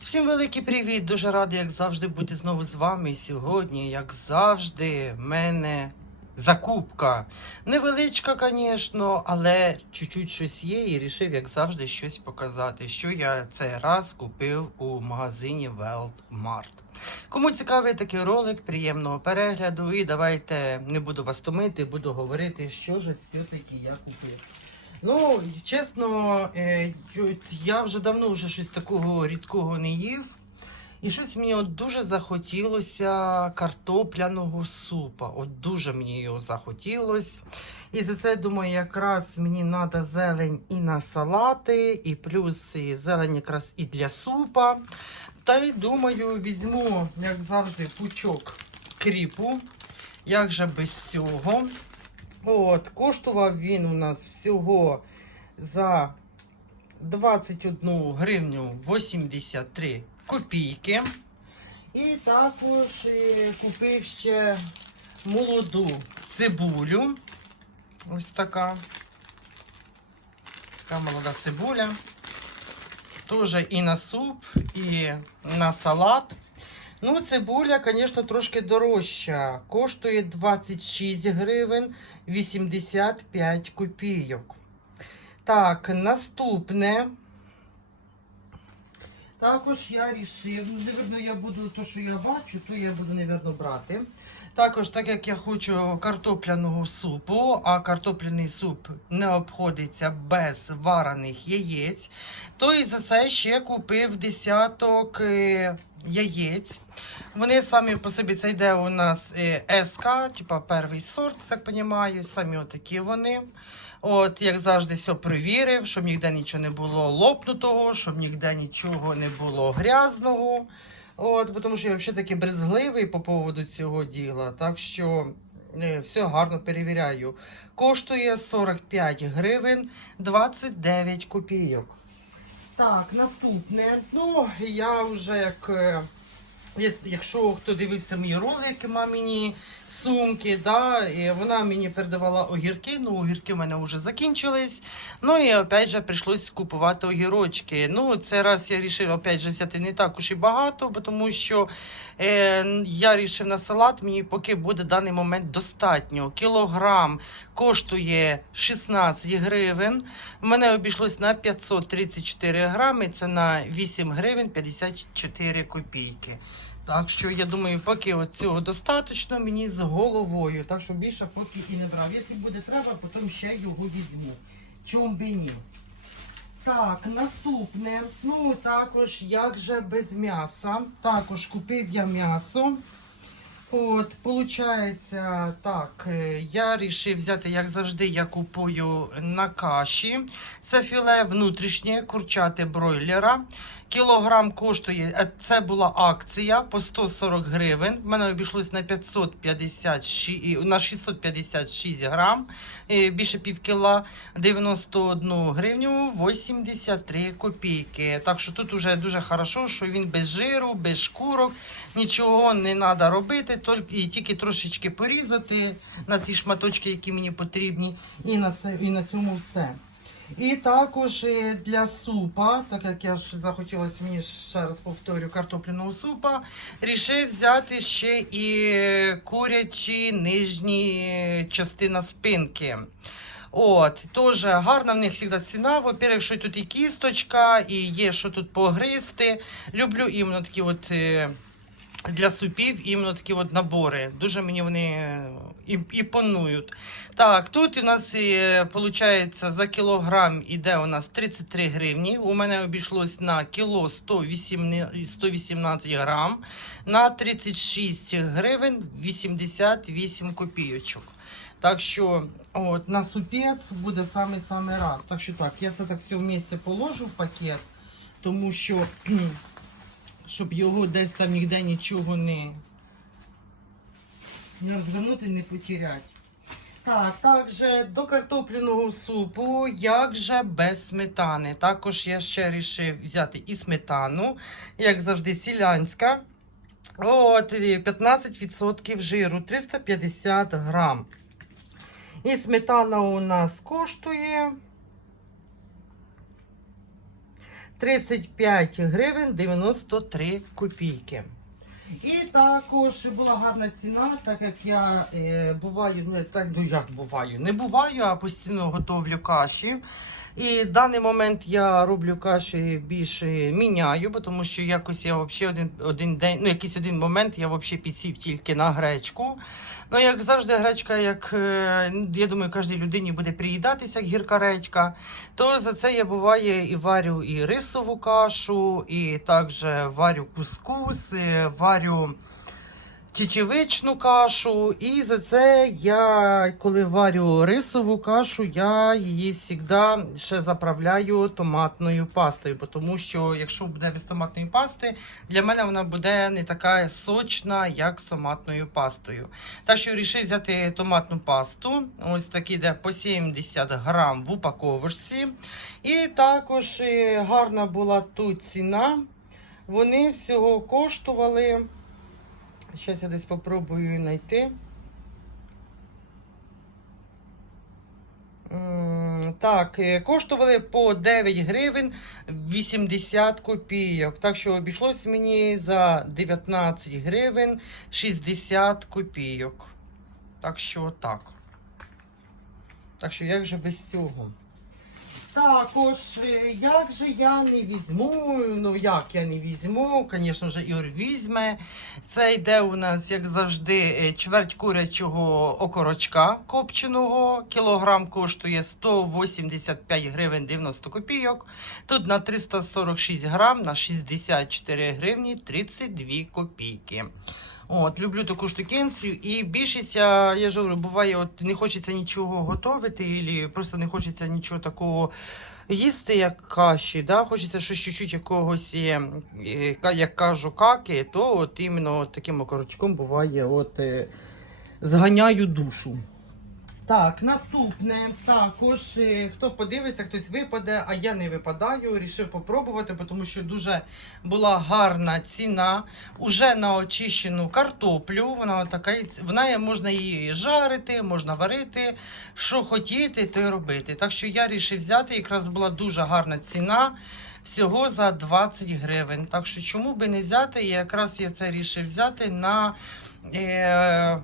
Всім великий привіт! Дуже радий, як завжди, бути знову з вами. І сьогодні, як завжди, в мене закупка. Невеличка, звісно, але чуть-чуть щось є і рішив, як завжди, щось показати, що я цей раз купив у магазині Weltmart. Кому цікавий такий ролик, приємного перегляду. І давайте не буду вас томити, буду говорити, що ж все-таки я купив. Ну, чесно, е, я вже давно вже щось такого рідкого не їв. І щось мені от дуже захотілося картопляного супа. От дуже мені його захотілось. І за це думаю, якраз мені треба зелень і на салати, і плюс і зелень якраз і для супа. Та й думаю, візьму, як завжди, пучок кріпу. Як же без цього? От, коштував він у нас всього за 21 гривню 83 копійки. І також е, купив ще молоду цибулю. Ось така. Така молода цибуля. Теж і на суп, і на салат. Ну, цибуля, звісно, трошки дорожча. Коштує 26 гривень 85 копійок. Так, наступне. Також я рішив, ну, я буду то, що я бачу, то я буду, навірно, брати. Також, так як я хочу картопляного супу, а картопляний суп не обходиться без варених яєць, то і за це ще купив десяток е, яєць. Вони самі по собі, це йде у нас е, СК, типа перший сорт, так розумію, самі отакі вони. От, як завжди, все перевірив, щоб ніде нічого не було лопнутого, щоб ніде нічого не було грязного. От, тому що я взагалі такий брезгливий по поводу цього діла. Так що е, все гарно перевіряю. Коштує 45 гривень 29 копійок. Так, наступне. Ну, я вже як. е, Якщо хто дивився мої ролики, мамині сумки, да, і вона мені передавала огірки, ну огірки в мене вже закінчились. Ну і опять же прийшлось купувати огірочки. Ну, це раз я вирішив опять же взяти не так уж і багато, тому що е, я вирішив на салат, мені поки буде в даний момент достатньо. Кілограм коштує 16 гривень. В мене обійшлось на 534 грами, це на 8 гривень 54 копійки. Так що я думаю, поки цього достатньо мені з головою. Так що більше поки і не брав. Якщо буде треба, потім ще його візьму. Чом би ні. Так, наступне. Ну, також як же без м'яса. Також купив я м'ясо. От, получається, так, е, я вирішив взяти, як завжди, я купую на каші. Це філе внутрішнє, курчати бройлера. Кілограм коштує, е, це була акція по 140 гривень. В мене обійшлось на 556, і- на 656 грам, е, більше пів кіла, 91 гривню 83 копійки. Так що тут уже дуже хорошо, що він без жиру, без шкурок, нічого не треба робити, і тільки трошечки порізати на ті шматочки, які мені потрібні, і на, це, і на цьому все. І також е, для супа, так як я ж захотілося мені ще раз повторю картопляного супа, рішив взяти ще і курячі нижні частина спинки. От, теж гарна в них завжди ціна. Во-первых, що тут і кісточка, і є що тут погризти. Люблю іменно такі от. Е, Для супів іменно такі от набори. Дуже мені вони е, імпонують. Так, тут у нас виходить за кілограм іде у нас 33 гривні. У мене обійшлось на кіло 108 118 грам на 36 гривень 88 копійочок. Так що от, на супець буде самий-самий раз. Так що так, я це так все в місце положу в пакет, тому що щоб його десь там ніде нічого не, не розвернути, не потеряти. Так, також до картопляного супу, як же без сметани. Також я ще вирішив взяти і сметану, як завжди, сілянська. От, 15% жиру, 350 грам. І сметана у нас коштує 35 гривень 93 копійки. І також була гарна ціна, так як я е, буваю, не так, ну як буваю, не буваю, а постійно готовлю каші. І в даний момент я роблю каші більше міняю, бо тому що якось я взагалі один, один день, ну якийсь один момент я взагалі підсів тільки на гречку. Ну, як завжди, гречка, як е, я думаю, кожній людині буде приїдатися, як гірка редька, то за це я буває і варю і рисову кашу, і також варю кускус, і варю чечевичну кашу. І за це я, коли варю рисову кашу, я її завжди ще заправляю томатною пастою. бо Тому що якщо буде без томатної пасти, для мене вона буде не така сочна, як з томатною пастою. Так що вирішив взяти томатну пасту. Ось такі, де по 70 грам в упаковочці. І також е, гарна була тут ціна. Вони всього коштували. Зараз я десь попробую знайти. Так, е, коштували по 9 гривень 80 копійок. Так що обійшлось мені за 19 гривень 60 копійок. Так що так. Так що як же без цього? Також, е, як же я не візьму, ну як я не візьму, звісно ж, Ігор візьме. Це йде у нас, як завжди, е, чверть курячого окорочка копченого. Кілограм коштує 185 гривень 90 копійок. Тут на 346 грам на 64 гривні 32 копійки. От, люблю таку штукенцію. І більшість, я, ж говорю, буває, от не хочеться нічого готувати, або просто не хочеться нічого такого їсти, як каші. Да? Хочеться щось чуть-чуть якогось, е, е, як кажу, каки, то от іменно таким окорочком буває, от е, зганяю душу. Так, наступне також, е, хто подивиться, хтось випаде, а я не випадаю. Рішив попробувати, тому що дуже була гарна ціна. Уже на очищену картоплю. Вона така, вона можна її жарити, можна варити, що хотіти, то й робити. Так що я рішив взяти, якраз була дуже гарна ціна. Всього за 20 гривень. Так що чому би не взяти? І якраз я це рішив взяти на. Е-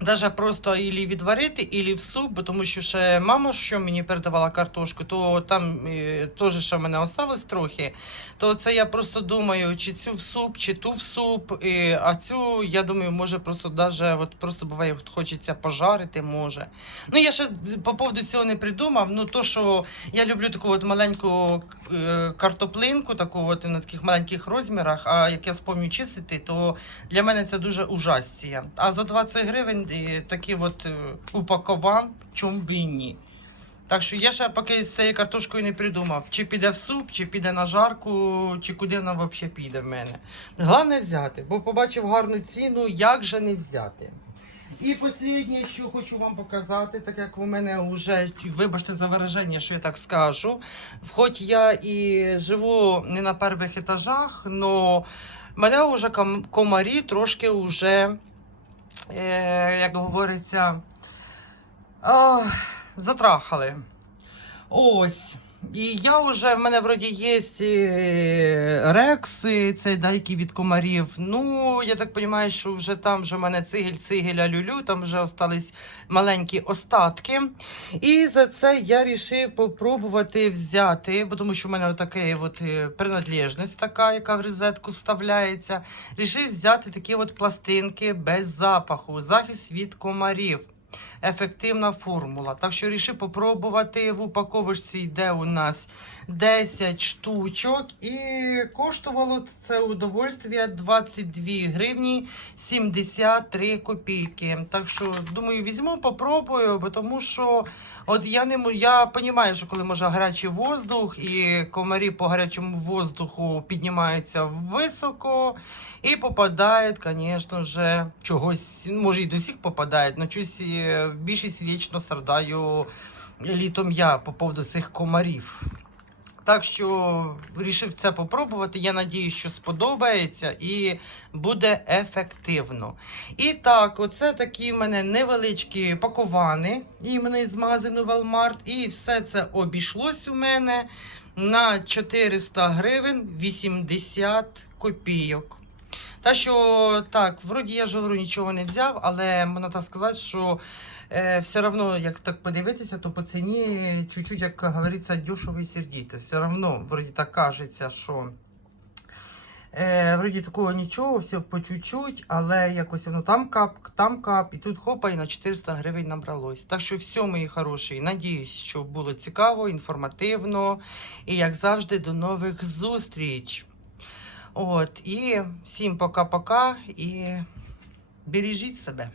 Даже просто ілі відварити, ілі в суп, бо тому що ще мама, що мені передавала картошку, то там е, теж ще в мене осталось трохи. То це я просто думаю, чи цю в суп, чи ту в суп. е, а цю, я думаю, може просто даже, от просто буває, хочеться пожарити, може. Ну, я ще по поводу цього не придумав. Ну, то, що я люблю таку от маленьку е, картоплинку, таку от на таких маленьких розмірах, а як я спомню чистити, то для мене це дуже ужастія. А за 20 гривень такі от е, упакован, чому. Так що я ще поки з цією картошкою не придумав, чи піде в суп, чи піде на жарку, чи куди вона взагалі піде в мене. Головне взяти, бо побачив гарну ціну, як же не взяти. І останнє, що хочу вам показати, так як у мене вже, вибачте за вираження, що я так скажу. Хоч я і живу не на перших етажах, але мене вже комарі трошки вже, як говориться, затрахали. Ось. І я вже в мене вроді є е, рекси, це дайки від комарів. Ну, я так розумію, що вже там вже в мене цигель, цигель, алюлю, там вже остались маленькі остатки. І за це я вирішив попробувати взяти, бо тому що в мене така от е, принадлежність така, яка в розетку вставляється. Рішив взяти такі от пластинки без запаху, захист від комарів. Ефективна формула. Так що рішив попробувати. В упаковочці йде у нас 10 штучок. І коштувало це удовольствие 22 гривні 73 копійки. Так що, думаю, візьму, попробую, бо тому що от я не я розумію, що коли може гарячий воздух, і комарі по гарячому воздуху піднімаються високо і попадають, звісно ж, чогось, може і до всіх попадають, але чогось е, більшість вічно страдаю літом я по поводу цих комарів. Так що вирішив це попробувати. Я надію, що сподобається і буде ефективно. І так, оце такі в мене невеличкі паковани іменно з магазину Велмарт. І все це обійшлось у мене на 400 гривень 80 копійок. Та що так, вроді я ж говорю, нічого не взяв, але можна так сказати, що все одно, як так подивитися, то по ціні чуть-чуть, як говориться, дешево і сердіто. Все одно, вроді так кажеться, що е, вроді такого нічого, все по чуть-чуть, але якось воно там кап, там кап, і тут хопа, і на 400 гривень набралось. Так що все, мої хороші, надіюсь, що було цікаво, інформативно. І як завжди, до нових зустріч. От, і всім пока-пока і бережіть себе.